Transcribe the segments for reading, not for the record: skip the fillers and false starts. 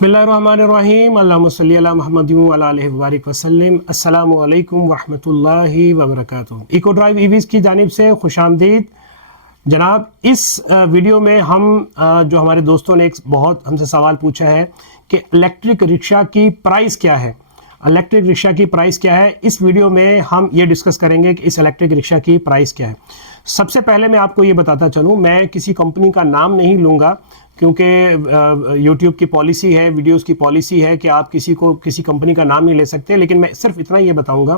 बिस्मिल्लाहिर्रहमानिर्रहीम अल्लाहुम्मा सल्ली अला मुहम्मद व अला आलिहि व बारिक वसल्लम। अस्सलामु अलैकुम व रहमतुल्लाहि व बरकातुहू। इको ड्राइव ईवीज़ की जानिब से खुशामदीद जनाब। इस वीडियो में हम जो हमारे दोस्तों ने एक बहुत हमसे सवाल पूछा है कि इलेक्ट्रिक रिक्शा की प्राइस क्या है, इलेक्ट्रिक रिक्शा की प्राइस क्या है। इस वीडियो में हम ये डिस्कस करेंगे कि इस इलेक्ट्रिक रिक्शा की प्राइस क्या है। सबसे पहले मैं आपको ये बताता चलूँ, मैं किसी कंपनी का नाम नहीं लूँगा क्योंकि यूट्यूब की पॉलिसी है, वीडियोस की पॉलिसी है कि आप किसी कंपनी का नाम नहीं ले सकते। लेकिन मैं सिर्फ इतना ये बताऊँगा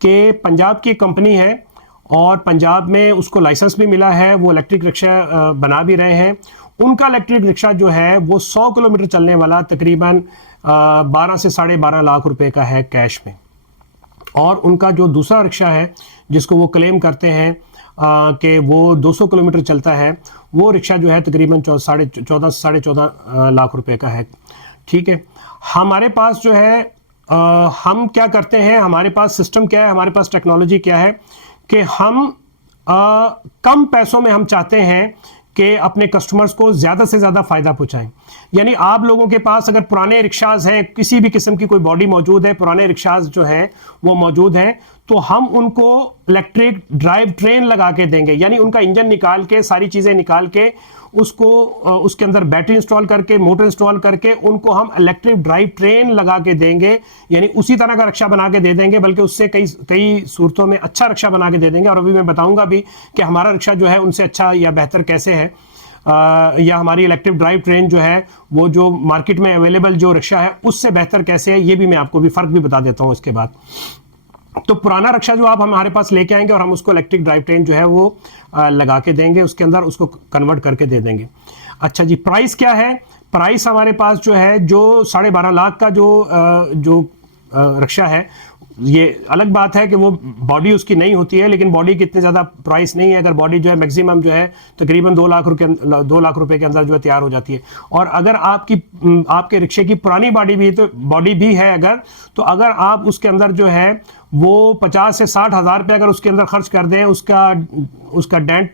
कि पंजाब की कंपनी है और पंजाब में उसको लाइसेंस भी मिला है, वो इलेक्ट्रिक रिक्शा बना भी रहे हैं। उनका इलेक्ट्रिक रिक्शा जो है वो 100 किलोमीटर चलने वाला तकरीबन 12 से 12.5 लाख रुपए का है कैश में। और उनका जो दूसरा रिक्शा है जिसको वो क्लेम करते हैं कि वो 200 किलोमीटर चलता है, वो रिक्शा जो है तकरीबन 14 से 14.5 लाख रुपए का है। ठीक है, हमारे पास जो है हम क्या करते हैं, हमारे पास सिस्टम क्या है, हमारे पास टेक्नोलॉजी क्या है कि हम कम पैसों में हम चाहते हैं कि अपने कस्टमर्स को ज़्यादा से ज़्यादा फ़ायदा पहुंचाएं। यानी आप लोगों के पास अगर पुराने रिक्शाज हैं, किसी भी किस्म की कोई बॉडी मौजूद है, पुराने रिक्शाज जो हैं वो मौजूद हैं, तो हम उनको इलेक्ट्रिक ड्राइव ट्रेन लगा के देंगे। यानी उनका इंजन निकाल के, सारी चीज़ें निकाल के, उसको उसके अंदर बैटरी इंस्टॉल करके, मोटर इंस्टॉल करके उनको हम इलेक्ट्रिक ड्राइव ट्रेन लगा के देंगे। यानी उसी तरह का रिक्शा बना के दे देंगे, बल्कि उससे कई सूरतों में अच्छा रिक्शा बना के दे देंगे। और अभी मैं बताऊंगा भी कि हमारा रिक्शा जो है उनसे अच्छा या बेहतर कैसे है, या हमारी इलेक्ट्रिक ड्राइव ट्रेन जो है वो जो मार्केट में अवेलेबल जो रिक्शा है उससे बेहतर कैसे है, ये भी मैं आपको भी फ़र्क भी बता देता हूँ इसके बाद। तो पुराना रिक्शा जो आप हमारे पास लेके आएंगे और हम उसको इलेक्ट्रिक ड्राइव ट्रेन जो है वो लगा के देंगे, उसके अंदर उसको कन्वर्ट करके दे देंगे। अच्छा जी, प्राइस क्या है? प्राइस हमारे पास जो है जो 12.5 लाख का जो रिक्शा है, ये अलग बात है कि वो बॉडी उसकी नहीं होती है, लेकिन बॉडी की इतनी ज़्यादा प्राइस नहीं है। अगर बॉडी जो है मैक्सिमम जो है तकरीबन 2 लाख रुपए के अंदर जो है तैयार हो जाती है। और अगर आपके रिक्शे की पुरानी बॉडी भी है तो अगर आप उसके अंदर जो है वो 50 से 60 हज़ार रुपये अगर उसके अंदर खर्च कर दें, उसका डेंट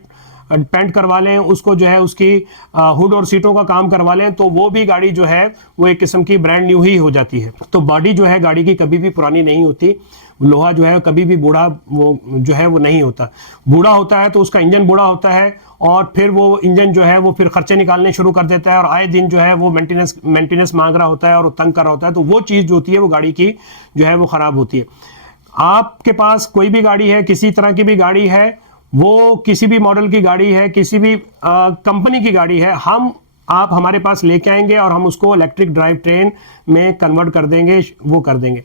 पेंट करवा लें, उसको जो है उसकी हुड और सीटों का काम करवा लें, तो वो भी गाड़ी जो है वो एक किस्म की ब्रांड न्यू ही हो जाती है। तो बॉडी जो है गाड़ी की कभी भी पुरानी नहीं होती। लोहा जो है कभी भी बूढ़ा वो जो है वो नहीं होता। बूढ़ा होता है तो उसका इंजन बूढ़ा होता है और फिर वो इंजन जो है वो फिर खर्चे निकालने शुरू कर देता है और आए दिन जो है वो मेंटेनेंस मांग रहा होता है और तंग कर रहा होता है। तो वो चीज़ जो होती है वो गाड़ी की जो है वो ख़राब होती है। आपके पास कोई भी गाड़ी है, किसी तरह की भी गाड़ी है, वो किसी भी मॉडल की गाड़ी है, किसी भी कंपनी की गाड़ी है, आप हमारे पास लेके आएंगे और हम उसको इलेक्ट्रिक ड्राइव ट्रेन में कन्वर्ट कर देंगे, वो कर देंगे।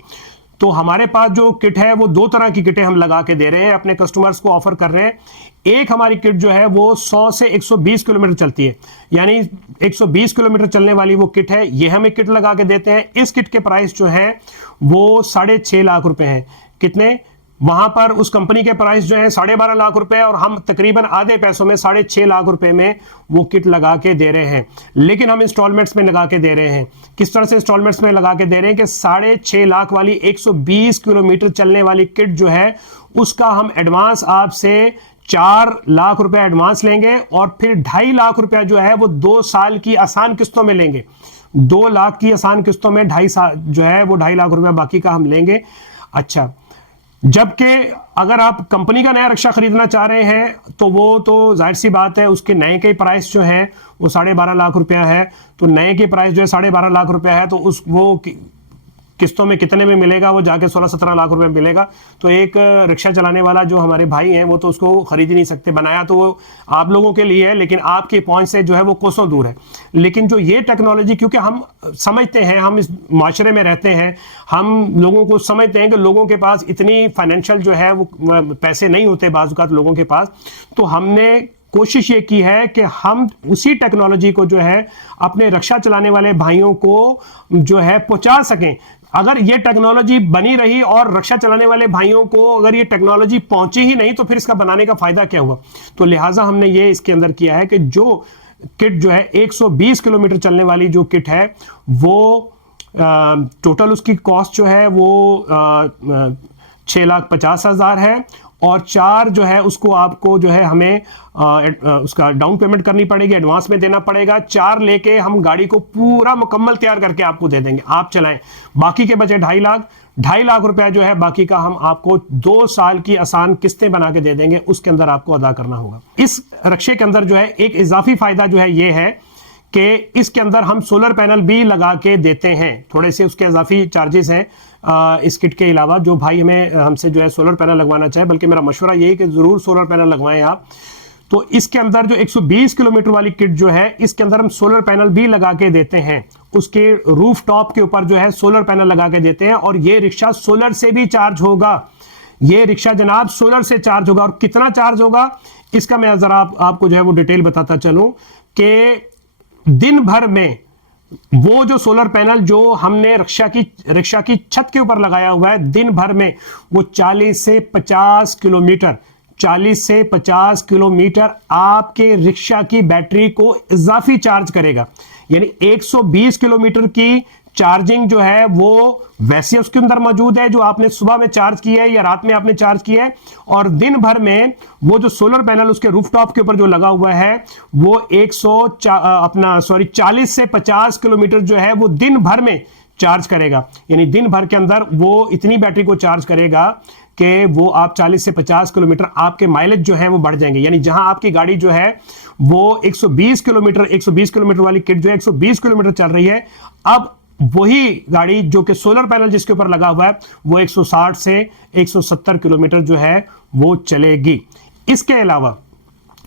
तो हमारे पास जो किट है वो 2 तरह की किटें हम लगा के दे रहे हैं, अपने कस्टमर्स को ऑफर कर रहे हैं। एक हमारी किट जो है वो 100 से 120 किलोमीटर चलती है, यानी 120 किलोमीटर चलने वाली वो किट है, ये हम एक किट लगा के देते हैं। इस किट के प्राइस जो है वो 6.5 लाख रुपए हैं। कितने? वहां पर उस कंपनी के प्राइस जो है 12.5 लाख रुपए और हम तकरीबन आधे पैसों में 6.5 लाख रुपए में वो किट लगा के दे रहे हैं। लेकिन हम इंस्टॉलमेंट्स में लगा के दे रहे हैं। किस तरह से इंस्टॉलमेंट्स में लगा के दे रहे हैं कि 6.5 लाख वाली 120 किलोमीटर चलने वाली किट जो है उसका हम एडवांस आपसे 4 लाख रुपए एडवांस लेंगे और फिर 2.5 लाख रुपया जो है वो 2 साल की आसान किस्तों में लेंगे। 2 लाख की आसान किस्तों में 2.5 लाख रुपया बाकी का हम लेंगे। अच्छा, जबकि अगर आप कंपनी का नया रिक्शा खरीदना चाह रहे हैं तो वो तो जाहिर सी बात है, उसके नए के प्राइस जो है वो 12.5 लाख रुपया है। तो नए के प्राइस जो है 12.5 लाख रुपया है, तो वो किस्तों में कितने में मिलेगा? वो जाके 16-17 लाख रुपए मिलेगा। तो एक रिक्शा चलाने वाला जो हमारे भाई हैं वो तो उसको खरीद ही नहीं सकते। बनाया तो वो आप लोगों के लिए है, लेकिन आपके पहुंच से जो है वो कोसों दूर है। लेकिन जो ये टेक्नोलॉजी, क्योंकि हम समझते हैं, हम इस माशरे में रहते हैं, हम लोगों को समझते हैं कि लोगों के पास इतनी फाइनेंशियल जो है वो पैसे नहीं होते बाज़ लोगों के पास। तो हमने कोशिश ये की है कि हम उसी टेक्नोलॉजी को जो है अपने रिक्शा चलाने वाले भाइयों को जो है पहुंचा सकें। अगर ये टेक्नोलॉजी बनी रही और रिक्शा चलाने वाले भाइयों को अगर ये टेक्नोलॉजी पहुंची ही नहीं तो फिर इसका बनाने का फायदा क्या हुआ? तो लिहाजा हमने ये इसके अंदर किया है कि जो किट जो है 120 किलोमीटर चलने वाली जो किट है वो टोटल उसकी कॉस्ट जो है वो 6,50,000 है और 4 जो है उसको आपको जो है हमें उसका डाउन पेमेंट करनी पड़ेगी, एडवांस में देना पड़ेगा। 4 लेके हम गाड़ी को पूरा मुकम्मल तैयार करके आपको दे देंगे, आप चलाएं। बाकी के बचे 2.5 लाख रुपया जो है बाकी का हम आपको 2 साल की आसान किस्तें बना के दे देंगे, उसके अंदर आपको अदा करना होगा। इस रक्शे के अंदर जो है एक इजाफी फायदा जो है ये है कि इसके अंदर हम सोलर पैनल भी लगा के देते हैं। थोड़े से उसके इजाफी चार्जेस हैं इस किट के अलावा। जो भाई हमें हमसे जो है सोलर पैनल लगवाना चाहे, बल्कि मेरा मशवरा यही कि जरूर सोलर पैनल लगवाएं आप। तो इसके अंदर जो 120 किलोमीटर वाली किट जो है इसके अंदर हम सोलर पैनल भी लगा के देते हैं। उसके रूफ टॉप के ऊपर जो है सोलर पैनल लगा के देते हैं और ये रिक्शा सोलर से भी चार्ज होगा। ये रिक्शा जनाब सोलर से चार्ज होगा। और कितना चार्ज होगा इसका मैं जरा आपको जो है वो डिटेल बताता चलूं कि दिन भर में वो जो सोलर पैनल जो हमने रिक्शा की छत के ऊपर लगाया हुआ है, दिन भर में वो 40 से 50 किलोमीटर आपके रिक्शा की बैटरी को इजाफी चार्ज करेगा। यानी 120 किलोमीटर की चार्जिंग जो है वो वैसे उसके अंदर मौजूद है, जो आपने सुबह में चार्ज किया है या रात में आपने चार्ज किया है, और दिन भर में वो जो सोलर पैनल उसके रूफटॉप के ऊपर जो लगा हुआ है वो 40 से 50 किलोमीटर जो है वो दिन भर में चार्ज करेगा। यानी दिन भर के अंदर वो इतनी बैटरी को चार्ज करेगा कि वो आप 40 से 50 किलोमीटर आपके माइलेज जो है वो बढ़ जाएंगे। यानी जहां आपकी गाड़ी जो है वो 120 किलोमीटर वाली किट जो है 120 किलोमीटर चल रही है, अब वही गाड़ी जो कि सोलर पैनल जिसके ऊपर लगा हुआ है वो 160 से 170 किलोमीटर जो है वो चलेगी। इसके अलावा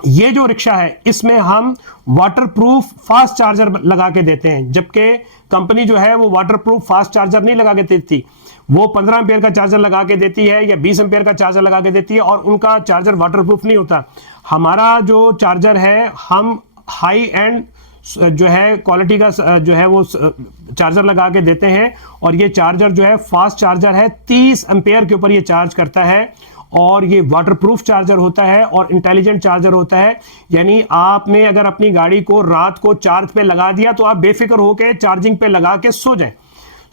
ये जो रिक्शा है इसमें हम वाटरप्रूफ फास्ट चार्जर लगा के देते हैं, जबकि कंपनी जो है वो वाटरप्रूफ फास्ट चार्जर नहीं लगा के देती। वो 15 एम्पियर का चार्जर लगा के देती है या 20 एम्पियर का चार्जर लगा के देती है और उनका चार्जर वाटरप्रूफ नहीं होता। हमारा जो चार्जर है हम हाई एंड जो है क्वालिटी का जो है वो चार्जर लगा के देते हैं और ये चार्जर जो है फास्ट चार्जर है, 30 एम्पियर के ऊपर ये चार्ज करता है और ये वाटरप्रूफ चार्जर होता है और इंटेलिजेंट चार्जर होता है। यानी आपने अगर अपनी गाड़ी को रात को चार्ज पे लगा दिया तो आप बेफिक्र होकर चार्जिंग पे लगा के सो जाएं।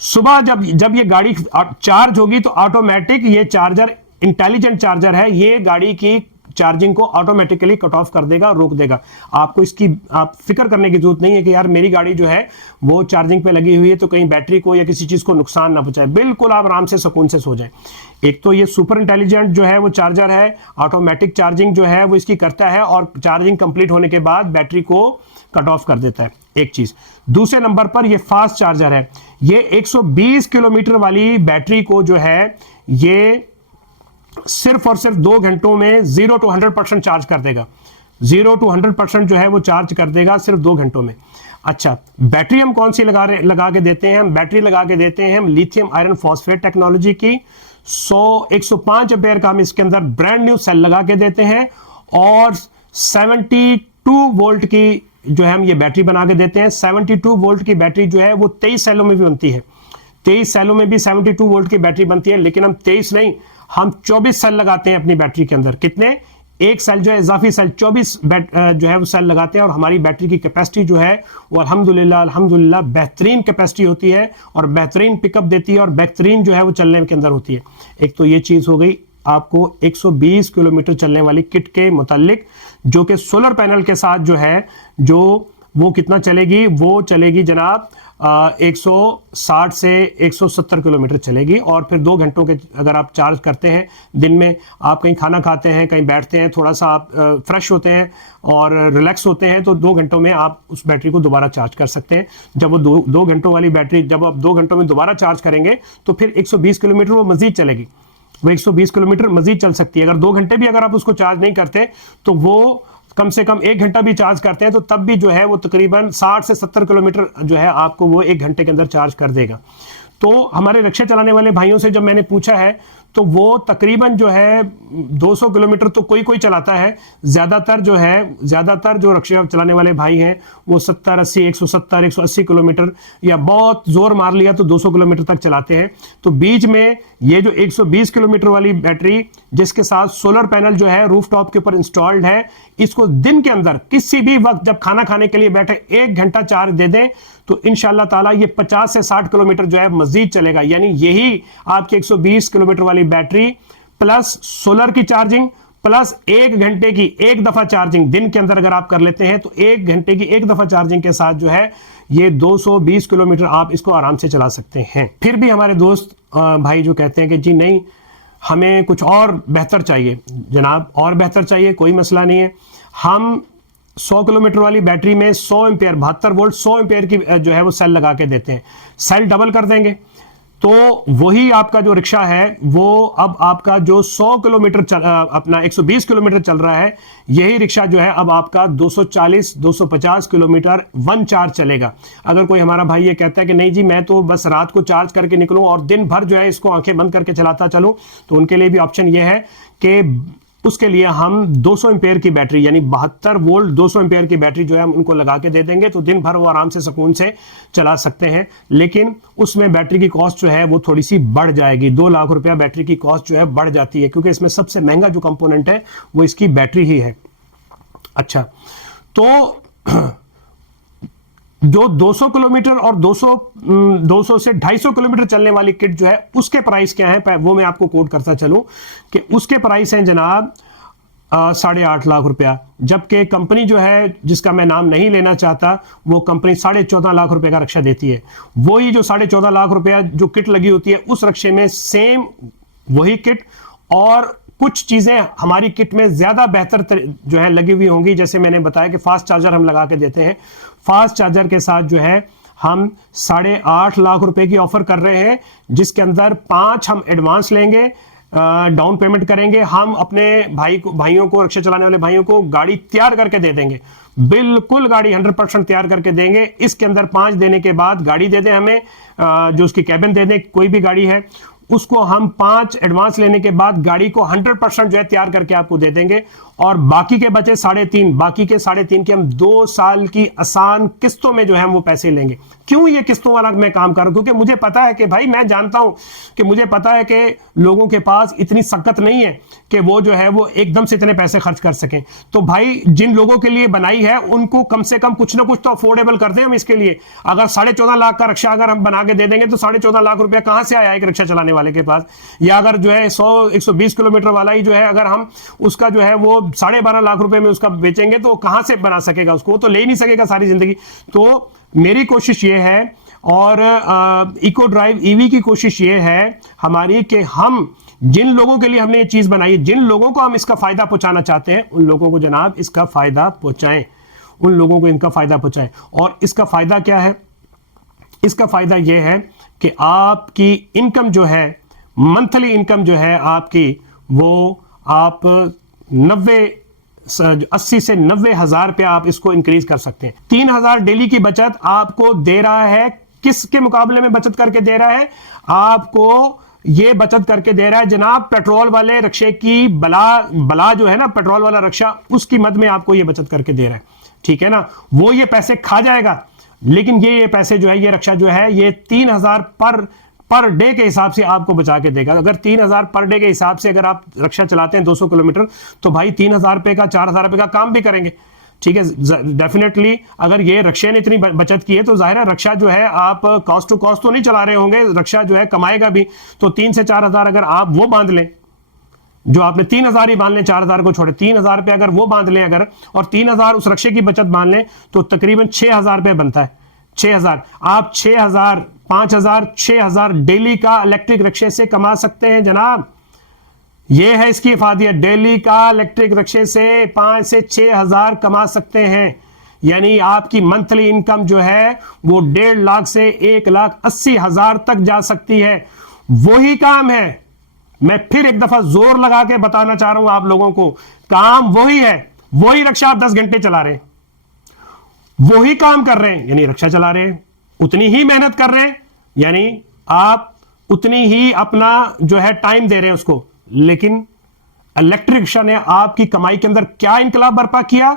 सुबह जब ये गाड़ी चार्ज होगी तो ऑटोमेटिक ये चार्जर इंटेलिजेंट चार्जर है, ये गाड़ी की चार्जिंग को ऑटोमेटिकली कट ऑफ कर देगा, रोक देगा। आपको इसकी आप फिक्र करने की जरूरत नहीं है कि यार मेरी गाड़ी जो है वो चार्जिंग पे लगी हुई है तो कहीं बैटरी को या किसी चीज को नुकसान ना पहुंचाए। बिल्कुल आप आराम से सुकून से सो जाएं। एक तो ये सुपर इंटेलिजेंट जो है वो चार्जर है, ऑटोमेटिक चार्जिंग जो है वो इसकी करता है और चार्जिंग कंप्लीट होने के बाद बैटरी को कट ऑफ कर देता है, एक चीज। दूसरे नंबर पर ये फास्ट चार्जर है, ये 120 किलोमीटर वाली बैटरी को जो है ये सिर्फ और सिर्फ 2 घंटों में 0 to 100% चार्ज कर देगा। 0 to 100% जो है वो चार्ज कर देगा सिर्फ 2 घंटों में। अच्छा, बैटरी हम कौन सी लगा के देते हैं? हम बैटरी लगा के देते हैं हम लिथियम आयरन फॉस्फेट टेक्नोलॉजी की 105 एम्पेयर का हम इसके अंदर ब्रांड न्यू सेल लगा के देते हैं और 72 वोल्ट की जो है हम ये बैटरी बना के देते हैं। 72 वोल्ट की बैटरी जो है वो 23 सेलों में भी बनती है। 23 सेलों में भी 72 वोल्ट की बैटरी बनती है, लेकिन हम 23 नहीं, हम 24 सेल लगाते हैं अपनी बैटरी के अंदर। कितने? एक सेल जो है इजाफी सेल 24 जो है वो सेल लगाते हैं और हमारी बैटरी की कैपेसिटी जो है वो अल्हम्दुलिल्लाह बेहतरीन कैपेसिटी होती है और बेहतरीन पिकअप देती है और बेहतरीन जो है वो चलने के अंदर होती है। एक तो ये चीज हो गई आपको 120 किलोमीटर चलने वाली किट के मुतालिक, जो कि सोलर पैनल के साथ जो है जो वो कितना चलेगी? वो चलेगी जनाब 160 से 170 किलोमीटर चलेगी और फिर 2 घंटों के अगर आप चार्ज करते हैं, दिन में आप कहीं खाना खाते हैं, कहीं बैठते हैं, थोड़ा सा आप फ्रेश होते हैं और रिलैक्स होते हैं, तो 2 घंटों में आप उस बैटरी को दोबारा चार्ज कर सकते हैं। जब वो 2 घंटों वाली बैटरी जब आप 2 घंटों में दोबारा चार्ज करेंगे तो फिर 120 किलोमीटर वो मजीद चलेगी, वो 120 किलोमीटर मजीद चल सकती है। अगर 2 घंटे भी अगर आप उसको चार्ज नहीं करते तो वो कम से कम 1 घंटा भी चार्ज करते हैं तो तब भी जो है वो तकरीबन 60 से 70 किलोमीटर जो है आपको वो 1 घंटे के अंदर चार्ज कर देगा। तो हमारे रिक्शा चलाने वाले भाइयों से जब मैंने पूछा है तो वो तकरीबन जो है 200 किलोमीटर तो कोई चलाता है, ज़्यादातर जो रिक्शा चलाने वाले भाई हैं वो 70, 80, 170, 180 किलोमीटर या बहुत जोर मार लिया तो 200 किलोमीटर तक चलाते हैं। तो बीच में ये जो 120 किलोमीटर वाली बैटरी जिसके साथ सोलर पैनल जो है रूफटॉप के ऊपर इंस्टॉल्ड है, इसको दिन के अंदर किसी भी वक्त जब खाना खाने के लिए बैठे 1 घंटा चार्ज दे दें तो इंशाल्लाह ताला ये 50 से 60 किलोमीटर जो है मजीद चलेगा। यानी यही आपकी 120 किलोमीटर वाली बैटरी प्लस सोलर की चार्जिंग प्लस 1 घंटे की एक दफा चार्जिंग दिन के अंदर अगर आप कर लेते हैं तो 1 घंटे की एक दफा चार्जिंग के साथ जो है ये 220 किलोमीटर आप इसको आराम से चला सकते हैं। फिर भी हमारे दोस्त भाई जो कहते हैं कि जी नहीं, हमें कुछ और बेहतर चाहिए। जनाब, और बेहतर चाहिए, कोई मसला नहीं है। हम 100 किलोमीटर वाली बैटरी में 100 एम्पेयर 72 वोल्ट 100 एम्पेयर की जो है वो सेल लगा के देते हैं। सेल डबल कर देंगे तो वही आपका जो रिक्शा है वो अब आपका जो 100 किलोमीटर अपना 120 किलोमीटर चल रहा है, यही रिक्शा जो है अब आपका 240-250 किलोमीटर वन चार्ज चलेगा। अगर कोई हमारा भाई ये कहता है कि नहीं जी मैं तो बस रात को चार्ज करके निकलूं और दिन भर जो है इसको आंखें बंद करके चलाता चलूं, तो उनके लिए भी ऑप्शन ये है कि उसके लिए हम 200 एम्पेयर की बैटरी यानी 72 वोल्ट 200 एम्पेयर की बैटरी जो है हम उनको लगा के दे देंगे, तो दिन भर वो आराम से सुकून से चला सकते हैं। लेकिन उसमें बैटरी की कॉस्ट जो है वो थोड़ी सी बढ़ जाएगी। 2 लाख रुपया बैटरी की कॉस्ट जो है बढ़ जाती है, क्योंकि इसमें सबसे महंगा जो कंपोनेंट है वो इसकी बैटरी ही है। अच्छा, तो जो 200 किलोमीटर और 200 से 250 किलोमीटर चलने वाली किट जो है उसके प्राइस क्या है वो मैं आपको कोट करता चलूं कि उसके प्राइस हैं जनाब 8.5 लाख रुपया। जबकि कंपनी जो है जिसका मैं नाम नहीं लेना चाहता वो कंपनी 14.5 लाख रुपए का रक्षा देती है। वही जो 14.5 लाख रुपया जो किट लगी होती है उस रक्षे में सेम वही किट और कुछ चीजें हमारी किट में ज्यादा बेहतर जो है लगी हुई होंगी। जैसे मैंने बताया कि फास्ट चार्जर हम लगा के देते हैं। फास्ट चार्जर के साथ जो है हम 8.5 लाख रुपए की ऑफर कर रहे हैं, जिसके अंदर 5 हम एडवांस लेंगे, डाउन पेमेंट करेंगे। हम अपने भाइयों को रिक्शा चलाने वाले भाइयों को गाड़ी तैयार करके दे देंगे, बिल्कुल गाड़ी 100% तैयार करके देंगे। इसके अंदर 5 देने के बाद गाड़ी दे दें हमें, जो उसकी कैबिन दे दें, कोई भी गाड़ी है उसको हम 5 एडवांस लेने के बाद गाड़ी को 100% जो है तैयार करके आपको दे देंगे। और बाकी के बचे 3.5, बाकी के 3.5 के हम 2 साल की आसान किस्तों में जो है हम वो पैसे लेंगे। क्यों ये किस्तों वाला मैं काम कर रहा हूं? क्योंकि मुझे पता है कि भाई मैं जानता हूं कि मुझे पता है कि लोगों के पास इतनी सकत नहीं है कि वो जो है वो एकदम से इतने पैसे खर्च कर सकें। तो भाई जिन लोगों के लिए बनाई है उनको कम से कम कुछ ना कुछ तो अफोर्डेबल कर दें हम इसके लिए। अगर 14.5 लाख का रिक्शा अगर हम बना के दे देंगे तो 14.5 लाख रुपया कहां से आया एक रिक्शा चलाने वाले के पास? या अगर जो है 100-120 किलोमीटर वाला ही जो है अगर हम उसका जो है वो 12.5 लाख रुपए में उसका बेचेंगे तो कहां से बना सकेगा? उसको तो ले ही नहीं सकेगा सारी जिंदगी। तो मेरी कोशिश ये है और इको ड्राइव ईवी की कोशिश ये है हमारी कि हम जिन लोगों के लिए हमने ये चीज बनाई है, जिन लोगों को हम इसका फायदा पहुंचाना चाहते हैं, उन लोगों को जनाब इसका फायदा पहुंचाएं, उन लोगों को इनका फायदा पहुंचाएं। और इसका फायदा क्या है? इसका फायदा यह है कि आपकी इनकम जो है, मंथली इनकम जो है आपकी, वो आप 80 से 90 हजार रुपया आप इसको इंक्रीज कर सकते हैं। 3,000 डेली की बचत आपको दे रहा है। किसके मुकाबले में बचत करके दे रहा है? आपको ये बचत करके दे रहा है जनाब पेट्रोल वाले रिक्शे की बला जो है ना, पेट्रोल वाला रिक्शा, उसकी मद में आपको ये बचत करके दे रहा है। ठीक है ना? वो ये पैसे खा जाएगा, लेकिन ये पैसे जो है ये रिक्शा जो है ये 3,000 पर डे के हिसाब से आपको बचा के देगा। अगर 3,000 पर डे के हिसाब से अगर आप रिक्शा चलाते हैं 200 किलोमीटर, तो भाई 3,000 रुपए का 4,000 रुपए का काम भी करेंगे। ठीक है, डेफिनेटली अगर ये रिक्शे ने इतनी बचत की है तो जाहिर है रिक्शा जो है आप कॉस्ट टू कॉस्ट तो नहीं चला रहे होंगे, रिक्शा जो है कमाएगा भी। तो 3 से 4,000 अगर आप वो बांध लें, जो आपने 3,000 ही बांध लें, 4,000 को छोड़े, 3,000 रुपए अगर वो बांध लें अगर, और 3,000 उस रिक्शे की बचत बांध लें, तो तकरीबन 6,000 रुपए बनता है। 6,000 आप 6,000 5,000 6,000 डेली का इलेक्ट्रिक रिक्शे से कमा सकते हैं जनाब। यह है इसकी इफादियत। डेली का इलेक्ट्रिक रिक्शे से 5 से 6,000 कमा सकते हैं। यानी आपकी मंथली इनकम जो है वो 1.5 लाख से 1,80,000 तक जा सकती है। वही काम है, मैं फिर एक दफा जोर लगा के बताना चाह रहा हूं आप लोगों को, काम वही है। वही रिक्शा आप 10 घंटे चला रहे हैं, वही काम कर रहे हैं, यानी रिक्शा चला रहे हैं, उतनी ही मेहनत कर रहे हैं, यानी आप उतनी ही अपना जो है टाइम दे रहे हैं उसको। लेकिन इलेक्ट्रिक रिक्शा ने आपकी कमाई के अंदर क्या इनकलाब बर्पा किया?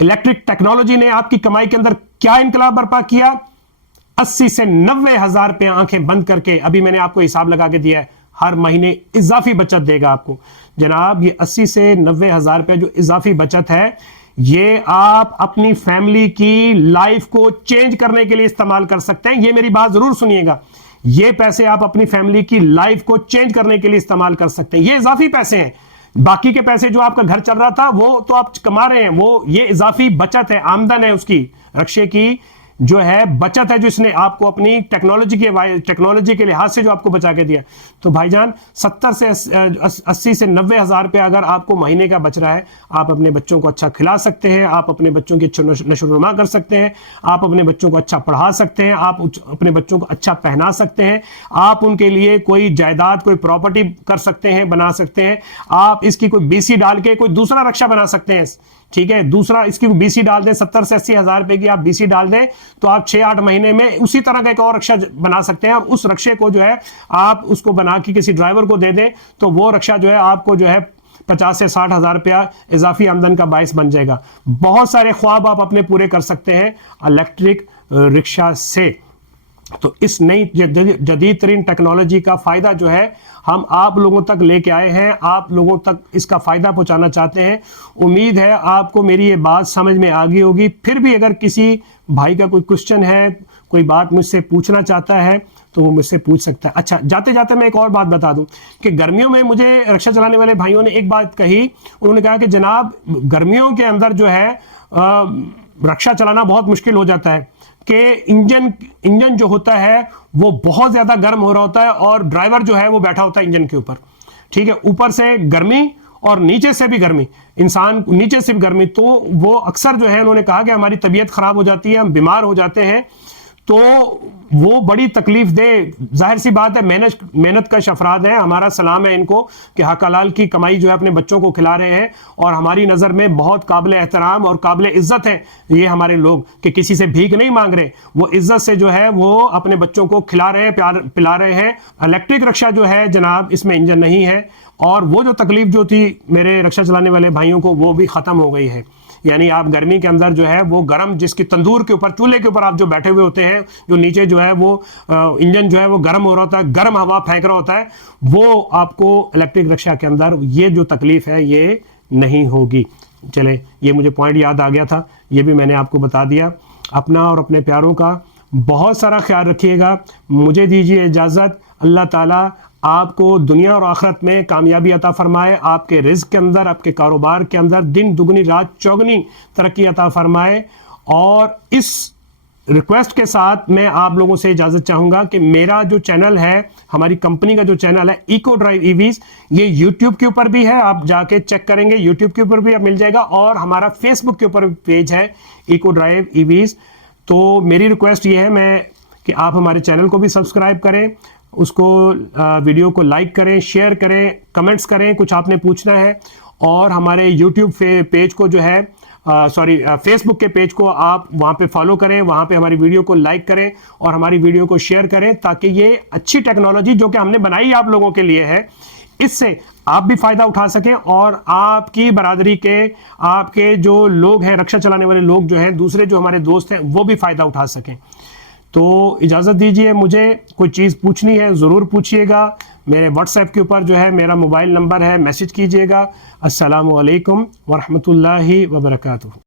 इलेक्ट्रिक टेक्नोलॉजी ने आपकी कमाई के अंदर क्या इनकलाब बर्पा किया? 80 से 90 हजार रुपए आंखें बंद करके, अभी मैंने आपको हिसाब लगा के दिया है, हर महीने इजाफी बचत देगा आपको जनाब। ये 80 से 90 हजार रुपए जो इजाफी बचत है, ये आप अपनी फैमिली की लाइफ को चेंज करने के लिए इस्तेमाल कर सकते हैं। ये मेरी बात जरूर सुनिएगा, ये पैसे आप अपनी फैमिली की लाइफ को चेंज करने के लिए इस्तेमाल कर सकते हैं। ये इजाफी पैसे हैं, बाकी के पैसे जो आपका घर चल रहा था वो तो आप कमा रहे हैं, वो ये इजाफी बचत है, आमदन है उसकी, रक्षे की जो है बचत है, जो इसने आपको अपनी टेक्नोलॉजी के लिहाज से जो आपको बचा के दिया। तो भाईजान 70 से 80 से 90 हज़ार रुपया अगर आपको महीने का बच रहा है, आप अपने बच्चों को अच्छा खिला सकते हैं, आप अपने बच्चों की नशोनुमा कर सकते हैं, आप अपने बच्चों को अच्छा पढ़ा सकते हैं, आप अपने बच्चों को अच्छा पहना सकते हैं, आप उनके लिए कोई जायदाद, कोई प्रॉपर्टी कर सकते हैं, बना सकते हैं, आप इसकी कोई बीसी डाल के कोई दूसरा रक्षा बना सकते हैं। ठीक है, दूसरा इसकी बीसी डाल दें, 70 से 80 हज़ार रुपए की आप बीसी डाल दें, तो आप 6-8 महीने में उसी तरह का एक और रक्षा बना सकते हैं, और उस रक्षे को जो है आप उसको बना के किसी ड्राइवर को दे दें, तो वो रक्षा जो है आपको जो है 50 से 60 हज़ार रुपया इजाफी आमदन का बायस बन जाएगा। बहुत सारे ख्वाब आप अपने पूरे कर सकते हैं इलेक्ट्रिक रिक्शा से। तो इस नई जदीद तरीन टेक्नोलॉजी का फायदा जो है हम आप लोगों तक लेके आए हैं, आप लोगों तक इसका फायदा पहुंचाना चाहते हैं। उम्मीद है आपको मेरी ये बात समझ में आ गई होगी। फिर भी अगर किसी भाई का कोई क्वेश्चन है, कोई बात मुझसे पूछना चाहता है, तो वो मुझसे पूछ सकता है। अच्छा, जाते जाते मैं एक और बात बता दूं कि गर्मियों में मुझे रक्षा चलाने वाले भाइयों ने एक बात कही, उन्होंने कहा कि जनाब गर्मियों के अंदर जो है रक्षा चलाना बहुत मुश्किल हो जाता है कि इंजन जो होता है वो बहुत ज्यादा गर्म हो रहा होता है और ड्राइवर जो है वो बैठा होता है इंजन के ऊपर। ठीक है, ऊपर से गर्मी और नीचे से भी गर्मी, इंसान नीचे से भी गर्मी, तो वो अक्सर जो है उन्होंने कहा कि हमारी तबीयत खराब हो जाती है, हम बीमार हो जाते हैं, तो वो बड़ी तकलीफ दे। जाहिर सी बात है, मेहनत कश अफराद हैं, हमारा सलाम है इनको कि हक हलाल की कमाई जो है अपने बच्चों को खिला रहे हैं, और हमारी नज़र में बहुत काबिल एहतराम और काबिल इज्जत है ये हमारे लोग कि किसी से भीख नहीं मांग रहे, वो इज्जत से जो है वो अपने बच्चों को खिला रहे हैं, प्यार पिला रहे हैं। इलेक्ट्रिक रक्षा जो है जनाब, इसमें इंजन नहीं है, और वो जो तकलीफ जो थी मेरे रक्षा चलाने वाले भाइयों को वो भी ख़त्म हो गई है। यानी आप गर्मी के अंदर जो है वो गर्म, जिसकी तंदूर के ऊपर, चूल्हे के ऊपर आप जो बैठे हुए होते हैं, जो नीचे जो है वो इंजन जो है वो गर्म हो रहा होता है, गर्म हवा फेंक रहा होता है, वो आपको इलेक्ट्रिक रिक्शा के अंदर ये जो तकलीफ है ये नहीं होगी। चले, ये मुझे पॉइंट याद आ गया था, ये भी मैंने आपको बता दिया। अपना और अपने प्यारों का बहुत सारा ख्याल रखिएगा। मुझे दीजिए इजाज़त। अल्लाह ताला आपको दुनिया और आखिरत में कामयाबी अता फरमाए, आपके रिज़्क़ के अंदर, आपके कारोबार के अंदर दिन दुगनी रात चौगनी तरक्की अता फरमाए। और इस रिक्वेस्ट के साथ मैं आप लोगों से इजाज़त चाहूँगा कि मेरा जो चैनल है, हमारी कंपनी का जो चैनल है इको ड्राइव ईवीज़, ये यूट्यूब के ऊपर भी है, आप जाके चेक करेंगे, यूट्यूब के ऊपर भी आप मिल जाएगा, और हमारा फेसबुक के ऊपर पेज है इको ड्राइव ईवीज़। तो मेरी रिक्वेस्ट ये है कि आप हमारे चैनल को भी सब्सक्राइब करें, उसको वीडियो को लाइक करें, शेयर करें, कमेंट्स करें, कुछ आपने पूछना है, और हमारे यूट्यूब पेज को जो है फेसबुक के पेज को आप वहाँ पे फॉलो करें, वहाँ पे हमारी वीडियो को लाइक करें और हमारी वीडियो को शेयर करें, ताकि ये अच्छी टेक्नोलॉजी जो कि हमने बनाई आप लोगों के लिए है, इससे आप भी फायदा उठा सकें, और आपकी बरादरी के, आपके जो लोग हैं, रक्षा चलाने वाले लोग जो हैं, दूसरे जो हमारे दोस्त हैं, वो भी फायदा उठा सकें। तो इजाज़त दीजिए, मुझे कोई चीज़ पूछनी है ज़रूर पूछिएगा। मेरे व्हाट्सएप के ऊपर जो है मेरा मोबाइल नंबर है, मैसेज कीजिएगा। अस्सलामु अलैकुम वरहमतुल्लाहि वबरकातुहू।